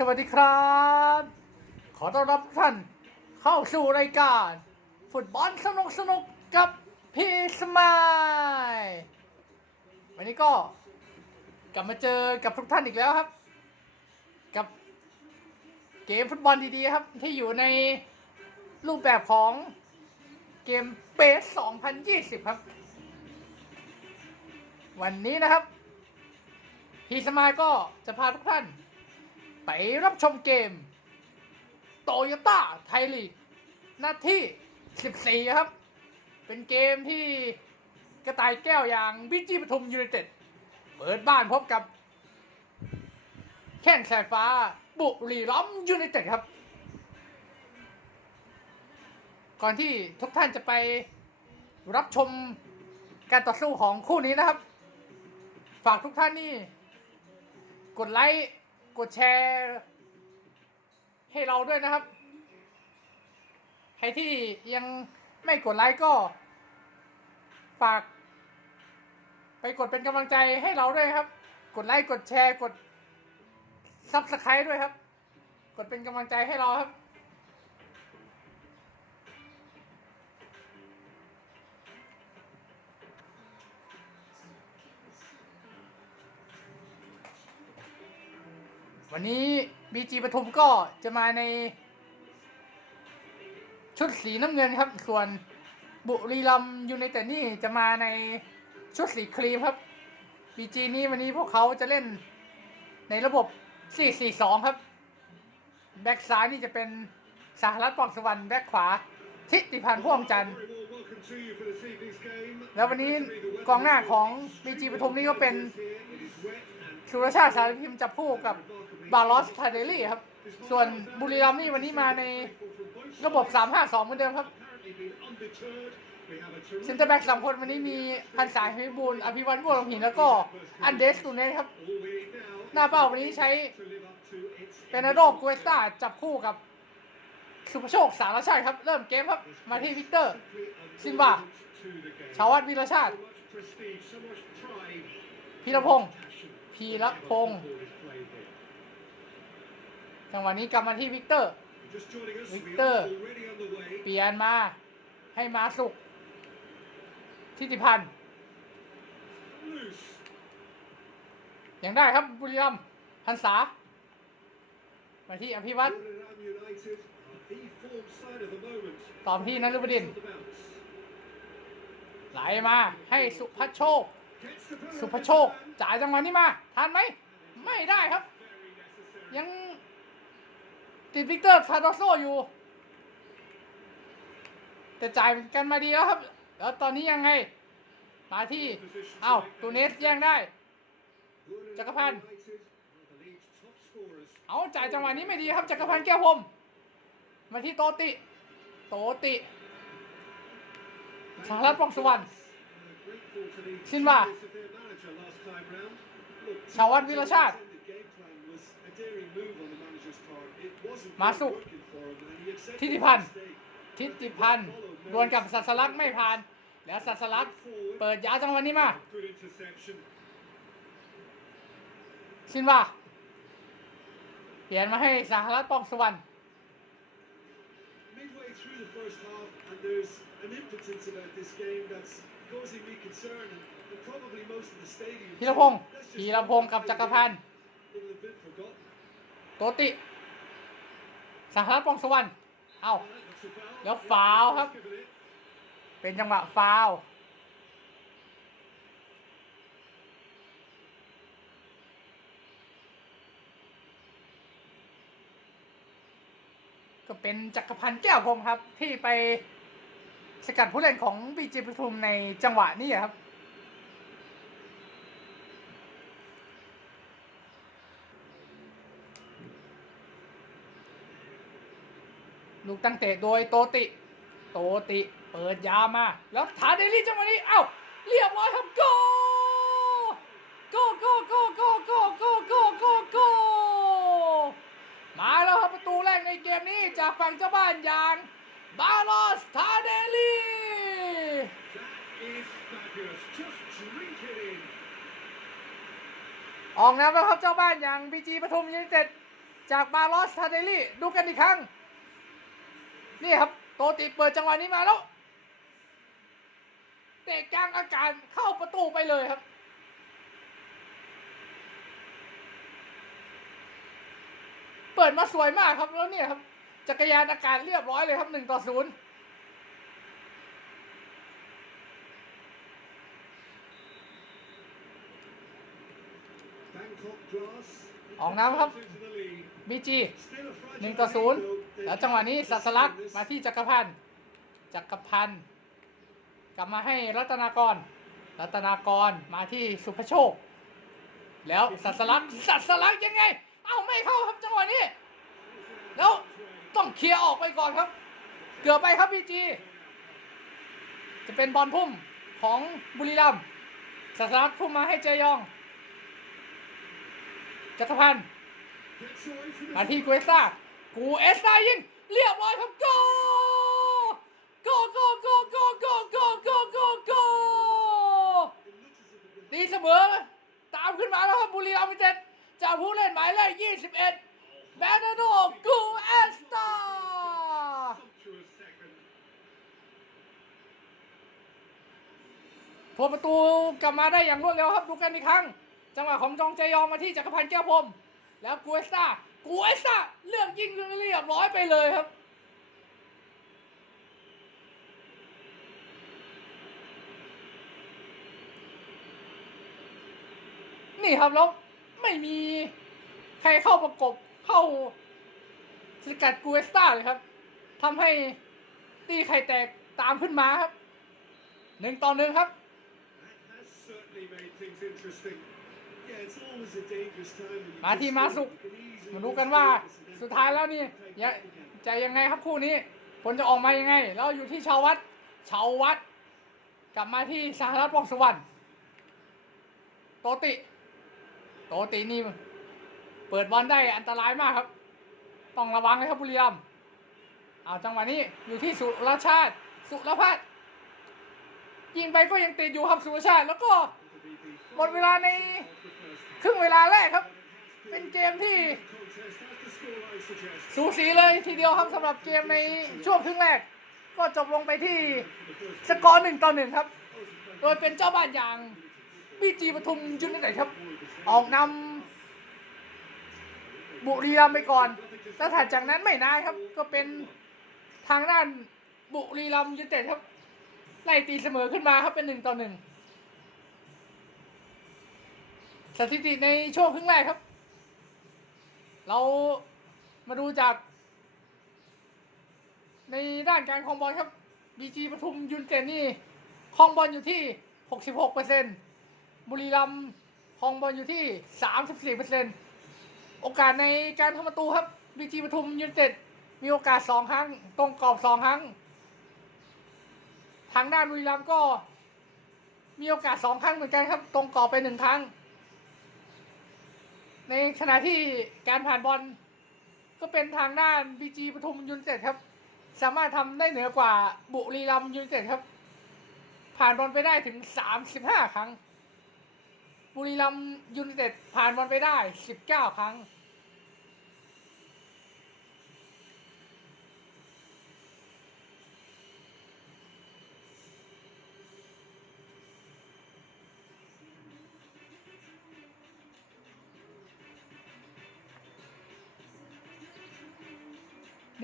สวัสดีครับ ขอต้อนรับทุกท่านเข้าสู่รายการ ฟุตบอลสนุกสนุกๆกับพี่สมายวันนี้ก็กลับมาเจอกับทุกท่านอีกแล้วครับ กับเกมฟุตบอลดีๆครับ ที่อยู่ในรูปแบบของเกมเปส2020 ครับ วันนี้นะครับ พี่สมายก็จะพาทุกท่าน ไปรับชมเกมโตโยต้าไทยลีกนาที่ 14 ครับ เป็นเกมที่กระต่ายแก้วอย่างบิจีปทุมยูไนเต็ดเปิดบ้านพบกับ แข้งสายฟ้า บุรีรัมย์ยูไนเต็ดครับ ก่อนที่ทุกท่านจะไปรับชมการต่อสู้ของคู่นี้นะครับ ฝากทุกท่านนี่ กดไลค์ กดแชร์ ให้เราด้วยนะครับ ใครที่ยังไม่กดไลค์ก็ ฝาก ไปกดเป็นกำลังใจให้เราด้วยครับ กดไลค์กดแชร์กดซับสไครต์ด้วยครับ กดเป็นกำลังใจให้เราครับ วันนี้บีจีปทุมก็จะมาใน ชุดสีน้ำเงินครับ ส่วนบุรีรัมยูไนเต็ดนี่จะมาในชุดสีครีมครับบีจีนี้วันนี้พวกเขาจะเล่นในระบบ 4-4-2 ครับ แบ็กซ้ายนี่จะเป็นสหรัฐปองสวรรค์แบ็กขวา ทิติพันธ์พ่วงจันทร์แล้ววันนี้กองหน้าของบีจีปทุมนี่ก็เป็น สุรชาติสารพิมพ์จับคู่กับบาลอสทาเดลี่ครับ ส่วนบุรีรัมย์นี่วันนี้มาในระบบ 3-5-2 เหมือนเดิมครับเซนเตอร์แบ็กสามคนวันนี้มีพันสายพิบูลอภิวัตบัวลงหินแล้วก็อันเดสตูเนสครับ หน้าเป้าวันนี้ใช้เป็นโดกัวสตาจับคู่กับสุภโชคสารชาติครับ เริ่มเกมครับ มาที่วิกเตอร์ ซินวาชาวัตวีรชาติพีรพงศ์ พีรพงศ์จังหวะนี้กลับมาที่วิกเตอร์ วิกเตอร์ เปลี่ยนมาให้มาสุกทิติพันธ์ยังได้ครับบุรีรัมพันษามาที่อภิวัตรตอบที่นันรุบดินไหลมาให้สุภโชค สุภโชคจ่ายจังหวะนี้มาทันไหม ไม่ได้ครับ ยังติดวิกเตอร์คาร์โดโซอยู่ แต่จ่ายกันมาดีแล้วครับ แล้วตอนนี้ยังไง มาที่ เอ้าตูเนสแย่งได้ จักรพันธ์เอาจ่ายจังหวะนี้ไม่ดีครับ จักรพันธ์แก้วพรมมาที่โตติ โตติสหรัฐป้องสุวรรณ ชินว่าชาวัตวิรชาติ มาสุทิติพันธ์ทิติพันธ์ดวลกับสัสลักไม่ผ่าน แล้วสัสลักเปิดยาจังวะนี้มาชินว่าเปลี่ยนมาให้สหรัฐป้องสวรรณ Midway through the first half, and there's an impotence about this game that's causing me concern, and, and probably most of the stadium. พีรพงศ์พีรพงศ์กับจักรพันธ์ Little bit forgotten. โตติสหรัฐป้องสุวรรณเอ้า And that looks a foul. แล้วฟาวล์ครับ Given it. เป็นจังหวะฟาวล์ก็เป็นจักรพันธ์แก้วพรหมครับ ที่ไป สกัดผู้เล่นของบีจีปทุมในจังหวะนี้ครับ ลูกตั้งเตะโดยโตติ โตติเปิดยามา แล้วทาเดลี่จังหวะนี้ เอ้า เรียบร้อยครับโกโกโกโกโกโกโกโกโกโกมาแล้วครับประตูแรกในเกมนี้จากฝั่งเจ้าบ้านอย่าง บาลอสทาเดลีออกนำแล้วครับเจ้าบ้านอย่างบีจีปทุมยูไนเต็ดจากบาลอสทาเดลี่ดูกันอีกครั้ง นี่ครับ โตติเปิดจังหวะนี้มาแล้วเตะกลางอากาศเข้าประตูไปเลยครับ เปิดมาสวยมากครับแล้วเนี่ยครับ จักรยานอากาศเรียบร้อยเลยครับหนึ่งต่อศูนย์ Bangkok Glass ออกน้ำครับ into the lead. บีจี Still a fragile หนึ่งต่อศูนย์ lead, though. แล้วจังหวะนี้สัสลักษณ์มาที่จักรพันธ์จักรพันธ์กลับมาให้รัตนากร รัตนากรมาที่สุภโชค แล้วสัสลักษณ์สัสลักษณ์ยังไง เอ้าไม่เข้าครับจังหวะนี้ แล้ว ต้องเคลียร์ออกไปก่อนครับ เกือบไปครับบีจีจะเป็นบอลพุ่มของบุรีรัมย์สัสลักษณ์พุ่มมาให้เจยอง จักรพันธ์มาที่กูเอสตากูเอสตายิงเรียบร้อยครับโกโกโกโกโกโกโกโกโกโกดีเสมอ ตามขึ้นมาแล้วครับบุรีรัมย์ยูไนเต็ดจากผู้เล่นหมายเลข21 แบนโดกูเอสตาทวนประตูกลับมาได้อย่างรวดเร็วครับดูกันอีกครั้ง จังหวะของจองเจยองมาที่จักรพันธ์แก้วพรมแล้วกูเอสตากูเอสตาเลือกยิงเรียบร้อยไปเลยครับนี่ครับแล้วไม่มีใครเข้าประกบ เข้าสกัดกูเอสตาเลยครับทำให้ตีไข่แตกตามขึ้นมาครับหนึ่งต่อหนึ่งครับ Yeah, มาที่มาสุกมาดูกันว่าสุดท้ายแล้วนี่จะยังไงครับคู่นี้ ผลจะออกมายังไง แล้วอยู่ที่ชาววัดชาววัด กลับมาที่สหรัฐวงสวรรณโตติ โตตินี่ เปิดบอลได้อันตรายมากครับ ต้องระวังเลยครับบุรีรัมย์เอาจังหวะนี้อยู่ที่สุรชาติ สุรพัฒน์ยิงไปก็ยังติดอยู่ครับสุรชาติ แล้วก็หมดเวลาในครึ่งเวลาแรกครับ เป็นเกมที่ สูสีเลยทีเดียวครับสำหรับเกมในช่วงครึ่งแรก ก็จบลงไปที่สกอร์หนึ่งต่อหนึ่งครับ โดยเป็นเจ้าบ้านอย่างบีจีปทุมยูไนเต็ดครับ ออกนำ บุรีรัมย์ไปก่อน แล้วถัดจากนั้นไม่นานครับ ก็เป็นทางด้านบุรีรัมย์ยูไนเต็ดครับ ไล่ตีเสมอขึ้นมาครับเป็นหนึ่งต่อหนึ่งสถิติในช่วงครึ่งแรกครับ เรามาดูจาก ในด้านการคองบอลครับบีจีปทุมยูนเต็ดนี่คองบอลอยู่ที่ 66เปอร์เซ็นต์บุรีรัมย์คองบอลอยู่ที่ 34เปอร์เซ็นต์ โอกาสในการทำประตูครับบีจีปทุมยูไนเต็ดมีโอกาส2ครั้ง ตรงกรอบ2ครั้ง ทางด้านบุรีรัมย์ก็ มีโอกาส2ครั้งเหมือนกันครับ ตรงกรอบไป1ครั้ง ในขณะที่การผ่านบอลก็เป็นทางด้านบีจีปทุมยูนเต็ดครับ สามารถทำได้เหนือกว่าบุรีรัมยูนเต็ดครับ ผ่านบอลไปได้ถึง35ครั้ง บุรีรัมยูนเต็ดผ่านบอลไปได้19ครั้ง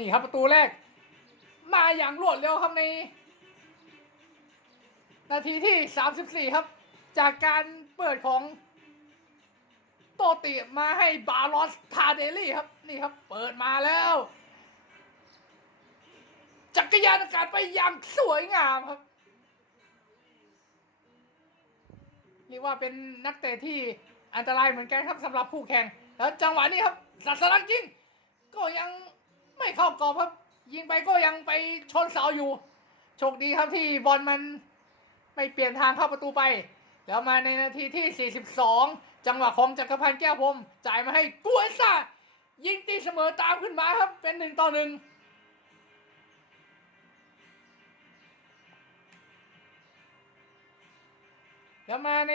นี่ครับประตูแรก มาอย่างรวดเร็วครับใน นาทีที่ 34 ครับ จากการเปิดของโตติมาให้บาลอสทาเดลี่ครับ นี่ครับ เปิดมาแล้ว จักรยานอากาศไปอย่างสวยงามครับเรียกว่าเป็นนักเตะที่อันตรายเหมือนกันครับสำหรับผู้แข่ง แล้วจังหวะนี้ครับสัสลักยิงก็ยัง ไม่เข้ากรอบครับ ยิงไปก็ยังไปชนเสาอยู่ โชคดีครับที่บอลมันไม่เปลี่ยนทางเข้าประตูไป แล้วมาในนาทีที่ 42 จังหวะของจักรพันธ์แก้วพรมจ่ายมาให้กัวซ่ายิงตีเสมอตามขึ้นมาครับ เป็นหนึ่งต่อหนึ่งแล้วมาใน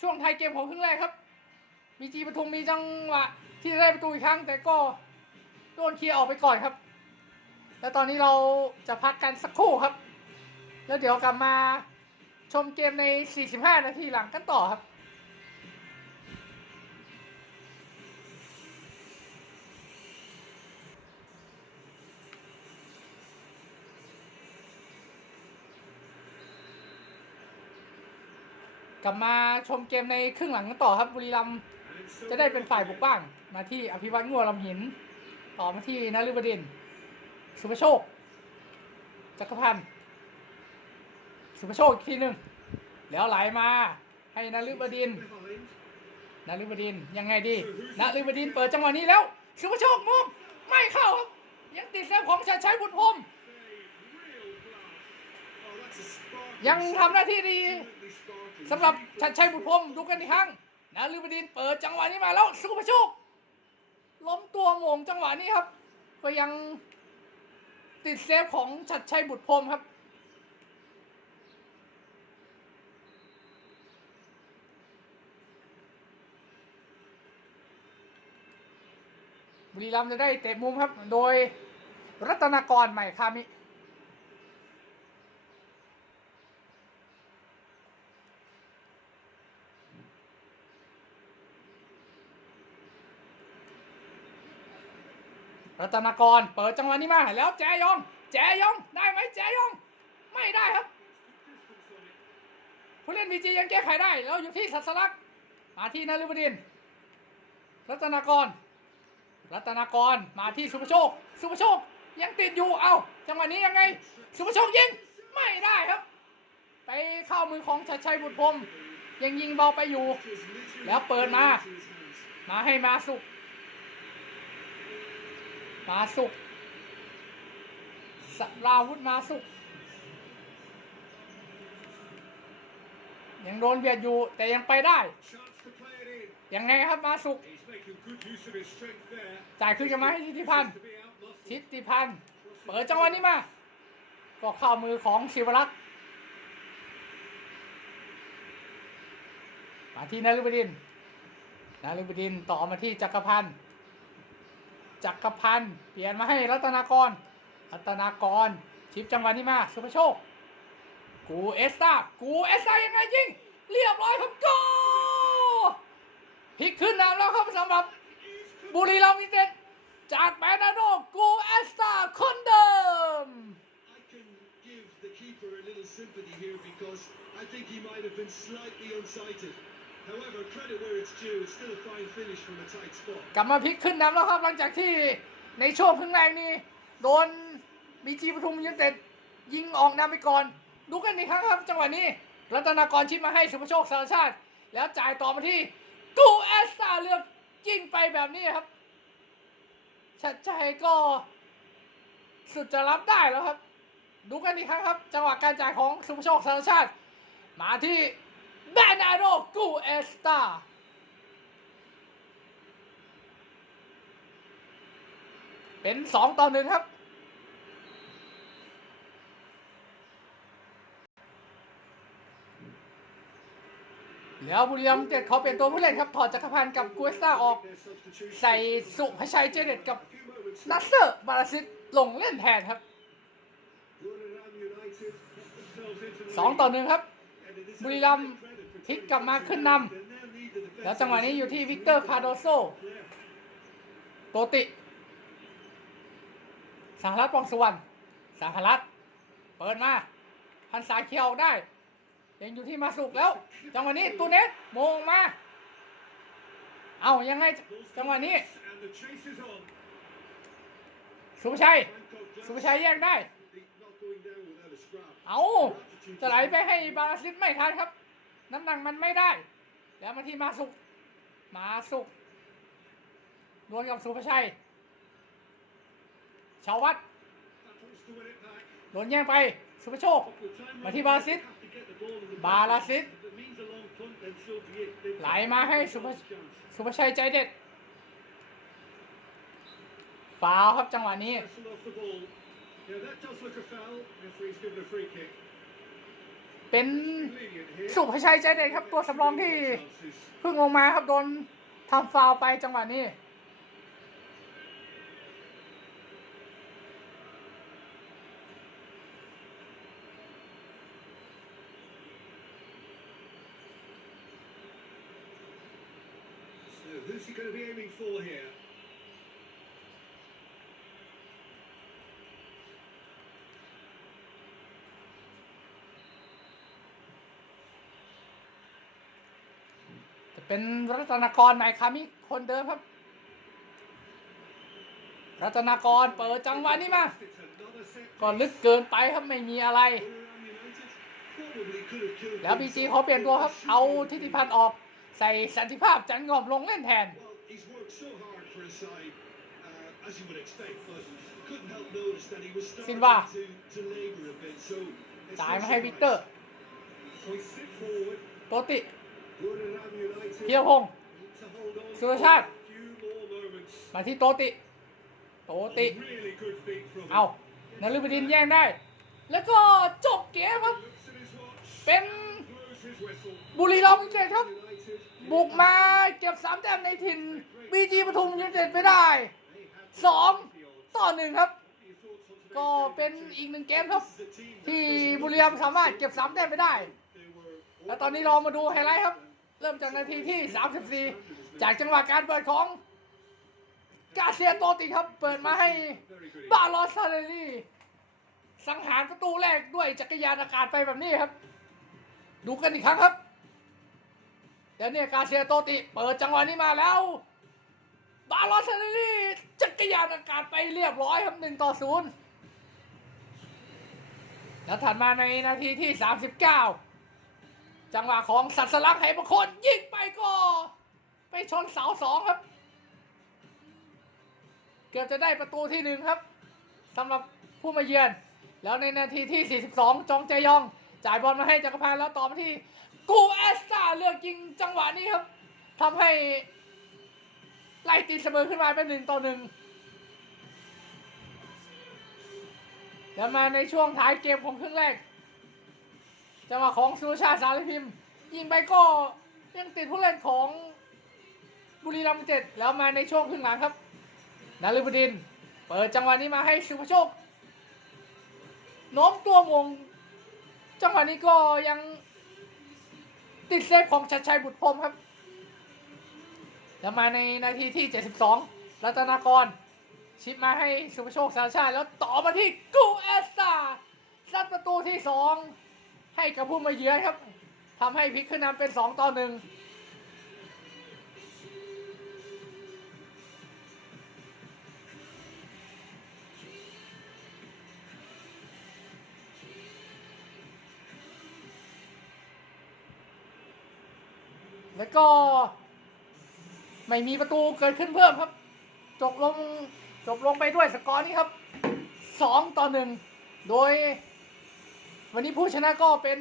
ช่วงท้ายเกมของครึ่งแรกครับบีจีปทุมมีจังหวะที่ได้ประตูอีกครั้งแต่ก็ โดนเคลียร์ออกไปก่อนครับ แล้วตอนนี้เราจะพักกันสักครู่ครับ แล้วเดี๋ยวกลับมาชมเกมใน 45 นาทีหลังกันต่อครับกลับมาชมเกมในครึ่งหลังกันต่อครับบุรีรัมย์จะได้เป็นฝ่ายบุกบ้าง มาที่อภิวัตงัวลำหิน ต่อมาที่นฤบดินสุภโชค จักรพันธ์สุภโชคอีกทีหนึ่งแล้วไหลมาให้นฤบดินนฤบดินยังไงดีนฤบดินเปิดจังหวะนี้แล้ว สุภโชคมุมไม่เข้าครับยังติดเซฟของชัดชัยบุญพรมยังทำหน้าที่ดีสำหรับชัดชัยบุญพรมดูกันอีกครั้งนฤบดินเปิดจังหวะนี้มาแล้วสุภโชค ล้มตัวโมงจังหวะนี้ครับ ก็ยังติดเซฟของชัดชัยบุตรพรมครับ บุรีรัมย์จะได้เตะมุมครับ โดยรัตนากรใหม่คามิ รัตนากรเปิดจังหวะนี้มาแล้วแจยอง แจยองได้ไหมแจยอง ไม่ได้ครับ ผู้เล่นวีจียังแก้ไขได้ แล้วอยู่ที่สัสลักมาที่นฤบดิน รัตนากร รัตนากรมาที่สุภโชค สุภโชคยังติดอยู่เอาจังหวะนี้ยังไง สุภโชคยิงไม่ได้ครับ ไปเข้ามือของชัดชัยบุตรพรมยังยิงเบาไปอยู่ แล้วเปิดมา มาให้มาสุก มาสุกสราวุธมาสุกยังโดนเบียดอยู่แต่ยังไปได้ Chance to play it in. ยังไงครับมาสุกจ่ายคืนจะมาให้ทิติพันธ์ทิติพันธ์เปิดจังหวะนี้มา ก็เข้ามือของศิวรักษ์มาที่นฤบดินทร์นฤบดินต่อมาที่จักรพันธ์ จักรพันธ์เปลี่ยนมาให้รัตนากร รัตนากร ชิปจังหวะนี้มาสุภโชค กูเอสตากูเอสตายังไงยิงเรียบร้อยครับโกพลิกขึ้นนำแล้วครับสำหรับบุรีรัมย์ยูไนเต็ดจากแบนาโดกูเอสตาคนเดิม give the keeper a little sympathy here because I think he might have been slightly unsighted. กลับมาพลิกขึ้นนำแล้วครับหลังจากที่ในช่วงครึ่งแรกนี้โดนบีจีปทุมยูไนเต็ดยิงออกนำไปก่อนดูกันอีกครั้งครับ จังหวะนี้รัตนากรชิดมาให้สุภโชคสารชาติ แล้วจ่ายต่อมาที่กูเอสตาเลือกยิงไปแบบนี้ครับ ชัดชัยก็ สุดจะรับได้แล้วครับ ดูกันอีกครั้งครับ จังหวะการจ่ายของสุภโชคสารชาติ มาที่ แบนาโดกูเอสตาเป็นสองต่อหนึ่งครับ แล้วบุรีรัมย์เจ็ดเขาเปลี่ยนตัวผู้เล่นครับ ถอดจักรพันธ์กับกูเอสตาออก ใส่สุภชัยเจเน็ตกับนัสเซอร์บาราซิตลงเล่นแทนครับสองต่อหนึ่งครับ บุรีรัมย์ พลิกกลับมาขึ้นนำแล้วจังหวะนี้อยู่ที่วิกเตอร์คาร์โดโซโตติสหรัฐปองสุวรรณสหรัฐเปิดมา พันสาเคียวออกได้ ยังอยู่ที่มาสุกแล้ว จังหวะนี้ตูเนสโมงมา เอายังไงจังหวะนี้สุภชัย สุภชัยแย่งได้ เอาจะไหลไปให้บาราซิสไม่ทันครับ น้ำหนักมันไม่ได้ แล้วมาที่มาสุกมาสุกดวลกับสุภชัยชาววัดโดนแย่งไป สุภโชค มาที่บาซิสบาลาซิสไหลมาให้สุภสุภชัยใจเด็ดฟาวครับจังหวะนี้ Yeah, เป็นสุภชัยใจเด็ดครับตัวสำรองที่พิ่งลงมาครับโดนทำฟาวไปจังหวะนี้ เป็นรัตนกรนายคามิคนเดิมครับ รัตนกรเปิดจังหวะนี้มาก่อนลึกเกินไปครับไม่มีอะไร แล้วบีจีเขาเปลี่ยนตัวครับ เอาทิติพันธ์ออก ใส่สันติภาพจันงอมลงเล่นแทนสินว่าจ่ายมาให้วิกเตอร์ โตติ เพียพงศ์สุรชาติ มาที่โตติ โตติ เอา him. นฤบดินแย่งได้ แล้วก็จบเกมครับ เป็นบุรีรัมย์ยูไนเต็ดครับ บุกมาเก็บสามแต้มในถิ่นบีจีปทุมยูไนเต็ดไปได้สองต่อหนึ่งครับ ก็เป็นอีกหนึ่งเกมครับ ที่บุรีรัมย์สามารถเก็บสามแต้มไปได้ แล้วตอนนี้เรามาดูไฮไลท์ครับ เริ่มจากนาทีที่ 34 จากจังหวะการเปิดของกาเซียโตติครับ เปิดมาให้บาลอสซาเลี่สังหารประตูแรกด้วยจักรยานอากาศไปแบบนี้ครับ ดูกันอีกครั้งครับเดี๋ยวเนี่ยกาเซียโตติ เปิดจังหวะนี้มาแล้ว บาลอสซาเลรี่จักรยานอากาศไปเรียบร้อยครับหนึ่งต่อศูนย์แล้วถัดมาในนาทีที่ 39 จังหวะของสัตว์สลักไหประคนยิงไปก็ไปชนเสาสองครับ เกือบจะได้ประตูที่หนึ่งครับสำหรับผู้มาเยือน แล้วในนาทีที่ 42 จองเจยอง จ่ายบอลมาให้จักรพันธ์แล้วต่อมาที่กูแอสตาเลือกยิงจังหวะนี้ครับทำให้ไล่ตีเสมอขึ้นมาเป็นหนึ่งต่อหนึ่งแล้วมาในช่วงท้ายเกมของครึ่งแรก จังหวะของสุรชาติสารพิมพ์ ยิงไปก็ยังติดผู้เล่นของบุรีรัมย์เต็ดแล้วมาในช่วงครึ่งหลังครับนารุบดิน เปิดจังหวะนี้มาให้สุภโชคโน้มตัวมง จังหวะนี้ก็ยังติดเซฟของชัดชัยบุตรพรมครับ แล้วมาในนาทีที่ 72 รัตนากร ชิปมาให้สุภโชคสารชาติแล้วต่อมาที่กูเอสตาซัดประตูที่ 2 ให้กับผู้มาเยือนครับทำให้พลิกขึ้นนำเป็น 2 ต่อ 1แล้วก็ไม่มีประตูเกิดขึ้นเพิ่มครับ จบลงจบลงไปด้วยสกอร์นี้ครับสองต่อหนึ่งโดย วันนี้ผู้ชนะก็เป็น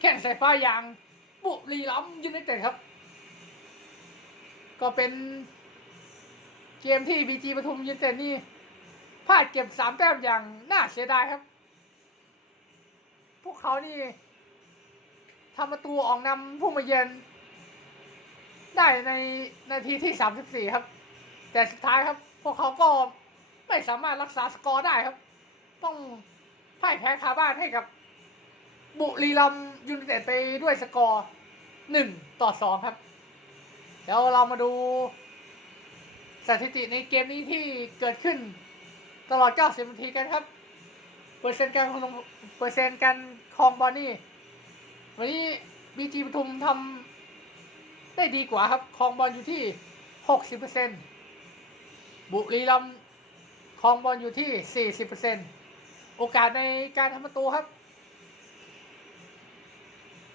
แข่งสายฟ้าอย่าง บุรีรัมย์ยูไนเต็ดครับ ก็เป็น เกมที่บีจีปทุมยูไนเต็ดนี่พลาดเก็บสามแต้มอย่างน่าเสียดายครับ พวกเขานี่ทำประตูออกนำผู้มาเยือนได้ในนาทีที่ 34 ครับ แต่สุดท้ายครับ พวกเขาก็ไม่สามารถรักษาสกอร์ได้ครับ ต้อง พ่ายแพ้คาบ้านให้กับ บุรีรัมยูไนเต็ดไปด้วยสกอร์1ต่อ2ครับแล้วเรามาดูสถิติในเกมนี้ที่เกิดขึ้นตลอด 90 นาทีกันครับ เปอร์เซ็นต์การครองเปอร์เซ็นต์การครองบอลนี่ วันนี้บีจีปทุมทำได้ดีกว่าครับ ครองบอลอยู่ที่ 60%บุรีรัมย์ครองบอลอยู่ที่ 40% โอกาสในการทำประตูครับ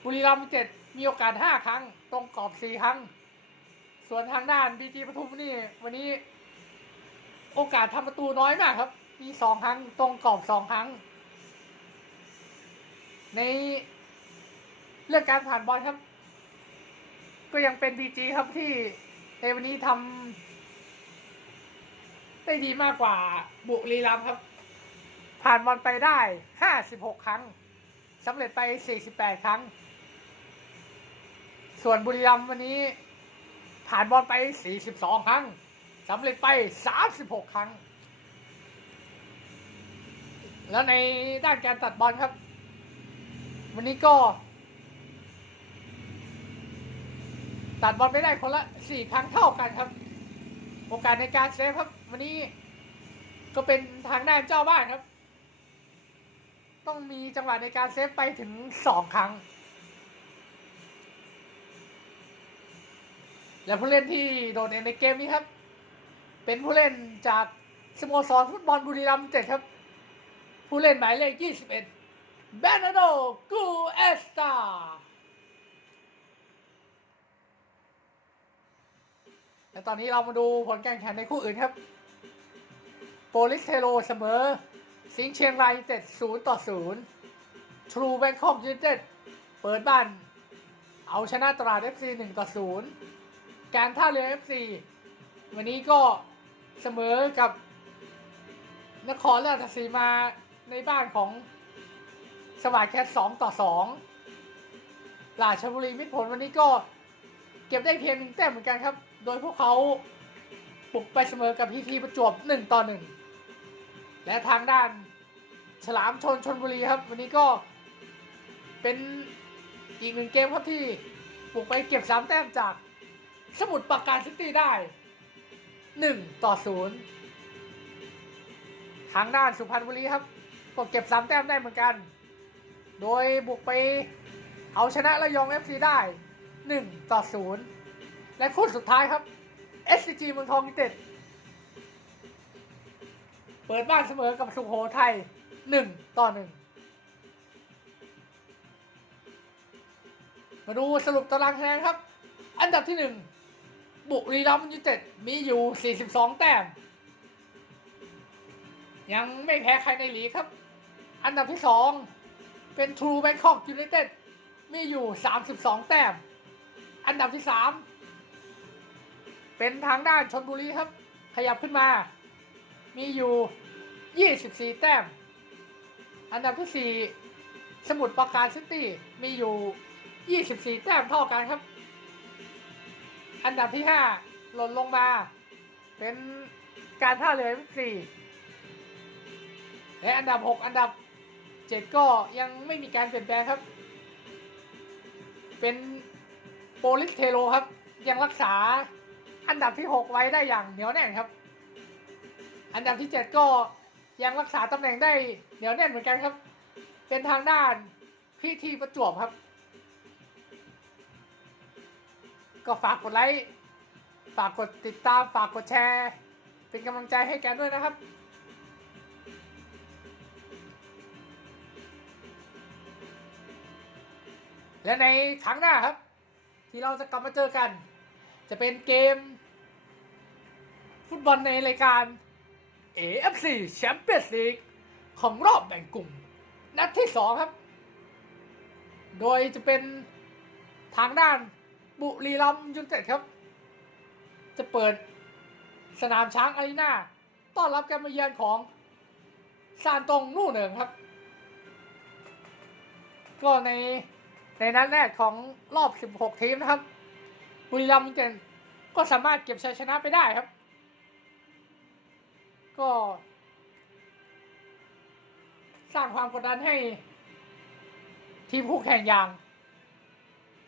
บุรีรัมย์เจ็ดมีโอกาส5ครั้ง ตรงกรอบ4ครั้ง ส่วนทางด้านบีจีปทุมนี่ วันนี้ โอกาสทำประตูน้อยมากครับ มี2ครั้ง ตรงกรอบ2ครั้ง ในเรื่องการผ่านบอลครับ ก็ยังเป็นบีจีครับที่ในวันนี้ทำได้ดีมากกว่าบุรีรัมย์ครับ ผ่านบอลไปได้ 56 ครั้งสำเร็จไป 48 ครั้ง ส่วนบุรีรัมย์วันนี้ ผ่านบอลไป 42 ครั้งสำเร็จไป 36 ครั้ง แล้วในด้านการตัดบอลครับ วันนี้ก็ ตัดบอลไม่ได้คนละสี่ครั้งเท่ากันครับ โอกาสในการเซฟครับ วันนี้ก็เป็นทางด้านเจ้าบ้านครับ ต้องมีจังหวะในการเซฟไปถึงสองครั้ง และผู้เล่นที่โดดเด่นในเกมนี้ครับ เป็นผู้เล่นจากสโมสรฟุตบอลบุรีรัมย์เต็ดครับ ผู้เล่นหมายเลข 21เบนโดกูเอสตาและตอนนี้เรามาดูผลการแข่งขันในคู่อื่นครับ โปลิสเทโรเสมอ สิงห์เชียงรายยูไนเต็ด0ต่อ0ทรูแบงคอกยูเต็ดเปิดบ้าน เอาชนะตราด FC 1ต่อ0การท่าเรือ FC วันนี้ก็เสมอกับนครราชสีมาในบ้านของสวายแคท2ต่อ2ราชบุรีมิตรผลวันนี้ก็เก็บได้เพียงหนึ่งแต้มเหมือนกันครับ โดยพวกเขาบุกไปเสมอกับพีทีประจวบ1ต่อ1 และทางด้านฉลามชนชนบุรีครับ วันนี้ก็เป็นอีกหนึ่งเกมครับที่บุกไปเก็บ3แต้มจากสมุทรปราการซิตี้ได้1ต่อ0ทางด้านสุพรรณบุรีครับ ก็เก็บ3แต้มได้เหมือนกัน โดยบุกไปเอาชนะระยอง FC ได้1ต่อ0และคู่สุดท้ายครับ SCG เมืองทองยูเต็ด เปิดบ้านเสมอกับสุโขทัย1ต่อ1มาดูสรุปตารางคะแนนครับ อันดับที่1บุรีรัมย์ยูเต็ดมีอยู่ 42 แต้ม ยังไม่แพ้ใครในลีกครับ อันดับที่2เป็นทรูแบงคอกยูไนเต็ดมีอยู่ 32 แต้ม อันดับที่3เป็นทางด้านชนบุรีครับ ขยับขึ้นมา มีอยู่ 24 แต้ม อันดับที่ 4 สมุทรปราการซิตี้มีอยู่ 24 แต้มเท่ากันครับ อันดับที่ 5 หล่นลงมา เป็นการท่าเรือสี่และอันดับ 6 อันดับ 7 ก็ยังไม่มีการเปลี่ยนแปลงครับ เป็นโปลิสเทโรครับ ยังรักษาอันดับที่ 6 ไว้ได้อย่างเหนียวแน่นครับ อันดับที่ 7 ก็ ยังรักษาตำแหน่งได้เหนียวแน่นเหมือนกันครับ เป็นทางด้านพีทีประจวบครับ ก็ฝากกดไลค์ฝากกดติดตามฝากกดแชร์ เป็นกำลังใจให้แกด้วยนะครับและในครั้งหน้าครับ ที่เราจะกลับมาเจอกัน จะเป็นเกม ฟุตบอลในรายการ AFC Champions League ของรอบแบ่งกลุ่ม นัดที่ 2 ครับ โดยจะเป็นทางด้านบุรีรัมยูไนเต็ดครับ จะเปิดสนามช้างอารีนาต้อนรับการมาเยือนของซานตงลู่เหนิงครับ ก็ในในนัดแรกของรอบ 16 ทีมนะครับ บุรีรัมย์ยูไนเต็ดก็สามารถเก็บชัยชนะไปได้ครับ ก็ สร้างความกดดันให้ ทีมคู่แข่งอย่าง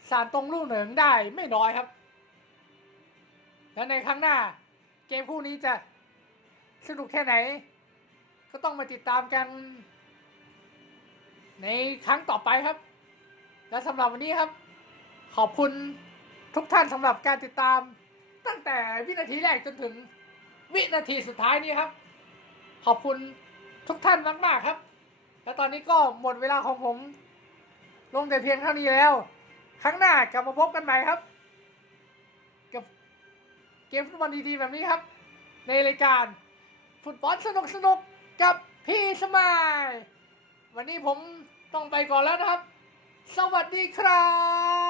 สารตรงลู่เหนิงได้ไม่น้อยครับ และในครั้งหน้า เกมคู่นี้จะสนุกแค่ไหน ก็ต้องมาติดตามกัน ในครั้งต่อไปครับ และสำหรับวันนี้ครับ ขอบคุณทุกท่านสำหรับการติดตามตั้งแต่วินาทีแรกจนถึงวินาทีสุดท้ายนี้ครับ ขอบคุณทุกท่านมาก ๆ ครับ และตอนนี้ก็หมดเวลาของผม ลงแต่เพียงเท่านี้แล้ว ครั้งหน้ากลับมาพบกันใหม่ครับ กับเกมฟุตบอลดี ๆ แบบนี้ครับ ในรายการฟุตบอลสนุกสนุกๆกับพี่สมาย วันนี้ผมต้องไปก่อนแล้วนะครับ สวัสดีครับ